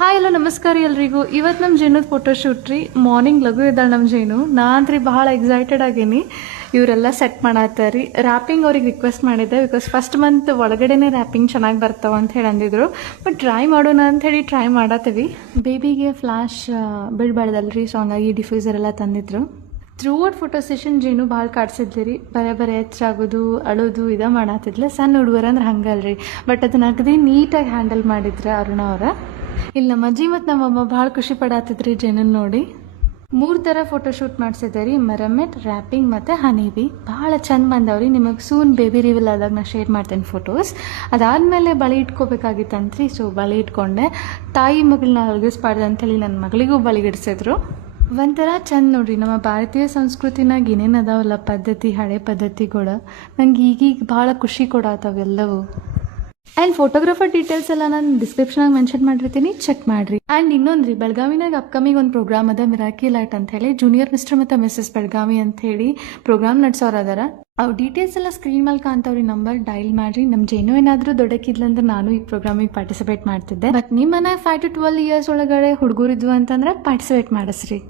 Hi hello ನಮಸ್ಕಾರ ಎಲ್ರಿಗೂ. ಇವತ್ತು ನಮ್ಮ ಜೇನುದ ಫೋಟೋಶೂಟ್ ರೀ. ಮಾರ್ನಿಂಗ್ ಲಘು ಇದ್ದಾಳೆ ನಮ್ಮ ಜೇನು. ನಾನು ಭಾಳ ಎಕ್ಸೈಟೆಡ್ ಆಗೀನಿ. ಇವರೆಲ್ಲ ಸೆಟ್ ಮಾಡತ್ತಾರಿ. ರ್ಯಾಪಿಂಗ್ ಅವ್ರಿಗೆ ರಿಕ್ವೆಸ್ಟ್ ಮಾಡಿದ್ದೆ, ಬಿಕಾಸ್ ಫಸ್ಟ್ ಮಂತ್ ಒಳಗಡೆನೇ ರ್ಯಾಪಿಂಗ್ ಚೆನ್ನಾಗಿ ಬರ್ತಾವ ಅಂತ ಹೇಳಿ ಅಂದಿದ್ರು. ಬಟ್ ಟ್ರೈ ಮಾಡೋಣ ಅಂಥೇಳಿ ಟ್ರೈ ಮಾಡತ್ತೀವಿ. ಬೇಬಿಗೆ ಫ್ಲ್ಯಾಶ್ ಬಿಡಬಾರ್ದಲ್ರಿ, ಸೊ ಹಂಗಾಗಿ ಡಿಫ್ಯೂಸರ್ ಎಲ್ಲ ತಂದಿದ್ರು. ಥ್ರೂಔಟ್ ಫೋಟೋ ಸೆಷನ್ ಜೇನು ಭಾಳ ಕಾಡ್ಸಿದ್ಲಿ ರೀ. ಬರೇ ಎಚ್ಚರಾಗೋದು ಅಳೋದು ಇದ ಮಾಡತ್ತಿದ್ಲ. ಸಣ್ಣ ಹುಡುಗರು ಅಂದ್ರೆ ಹಂಗಲ್ರಿ. ಬಟ್ ಅದನ್ನ ಅಗದಿ ನೀಟಾಗಿ ಹ್ಯಾಂಡಲ್ ಮಾಡಿದ್ರೆ ಅರುಣ ಅವರ. ಇಲ್ಲಿ ನಮ್ಮ ಅಜ್ಜಿ ಮತ್ತು ನಮ್ಮಮ್ಮ ಭಾಳ ಖುಷಿ ಪಡತ್ತಿದ್ರಿ ಜೇನನ್ನು ನೋಡಿ. 3 ಥರ ಫೋಟೋಶೂಟ್ ಮಾಡಿಸಿದ್ದೆ ರೀ. ಮೆರಮೆಟ್, ರ್ಯಾಪಿಂಗ್ ಮತ್ತು ಹನಿಬಿ. ಭಾಳ ಚಂದ ಬಂದವ್ರಿ. ನಿಮಗೆ ಸೂನ್ ಬೇಬಿ ರಿವೀಲ್ ಆದಾಗ ನಾ ಶೇರ್ ಮಾಡ್ತೇನೆ ಫೋಟೋಸ್. ಅದಾದಮೇಲೆ ಬಳೆ ಇಟ್ಕೋಬೇಕಾಗಿತ್ತಂತ್ರಿ. ಸೊ ಬಳೆ ಇಟ್ಕೊಂಡೆ. ತಾಯಿ ಮಗಳನ್ನ ಅಲಗಿಸ್ಬಾರ್ದು ಅಂಥೇಳಿ ನನ್ನ ಮಗಳಿಗೂ ಬಳೆಗಿಡಿಸಿದ್ರು. ಒಂಥರ ಚಂದ ನೋಡ್ರಿ. ನಮ್ಮ ಭಾರತೀಯ ಸಂಸ್ಕೃತಿನಾಗ ಏನೇನು ಅದಾವಲ್ಲ ಪದ್ಧತಿ, ಹಳೆ ಪದ್ಧತಿಗಳು, ನಂಗೆ ಈಗೀಗ ಭಾಳ ಖುಷಿ ಕೊಡತ್ತವೆಲ್ಲವೂ. ಆ್ಯಂಡ್ ಫೋಟೋಗ್ರಾಫರ್ ಡೀಟೇಲ್ಸ್ ಎಲ್ಲ ನಾನು ಡಿಸ್ಕ್ರಿಪ್ಷನಾಗ ಮೆನ್ಷನ್ ಮಾಡಿರ್ತೀನಿ, ಚೆಕ್ ಮಾಡಿರಿ. ಆ್ಯಂಡ್ ಇನ್ನೊಂದು ರೀ, ಬೆಳಗಾವಿನಾಗ ಅಪ್ಕಮಿಂಗ್ ಒಂದು ಪ್ರೋಗ್ರಾಮ್ ಅದ, ಮಿರಾಕಿ ಲೈಟ್ ಅಂತ ಹೇಳಿ. ಜೂನಿಯರ್ ಮಿಸ್ಟರ್ ಮತ್ತು ಮಿಸ್ಸಸ್ ಬೆಳಗಾವಿ ಅಂತ ಹೇಳಿ ಪ್ರೋಗ್ರಾಮ್ ನಡೆಸೋರು ಅದಾರ. ಅವು ಡೀಟೇಲ್ಸ್ ಎಲ್ಲ ಸ್ಕ್ರೀನ್ ಮೇಲೆ ಕಾಣ್ತಾವ್ರಿ. ನಂಬರ್ ಡೈಲ್ ಮಾಡಿರಿ. ನಮ್ಮ ಜೇನು ಏನಾದರೂ ದೊಡ್ಡಕ್ಕಿದ್ಲಂದ್ರೆ ನಾನು ಈ ಪ್ರೋಗ್ರಾಮಿಗೆ ಪಾರ್ಟಿಸಿಪೇಟ್ ಮಾಡ್ತಿದ್ದೆ. ಬಟ್ ನಿಮ್ಮ ಮನೆಯಾಗ 5 to 12 ಇಯರ್ಸ್ ಒಳಗಡೆ ಹುಡುಗರಿದ್ವು ಅಂತಂದ್ರೆ ಪಾರ್ಟಿಸಿಪೇಟ್ ಮಾಡಿಸ್ರಿ.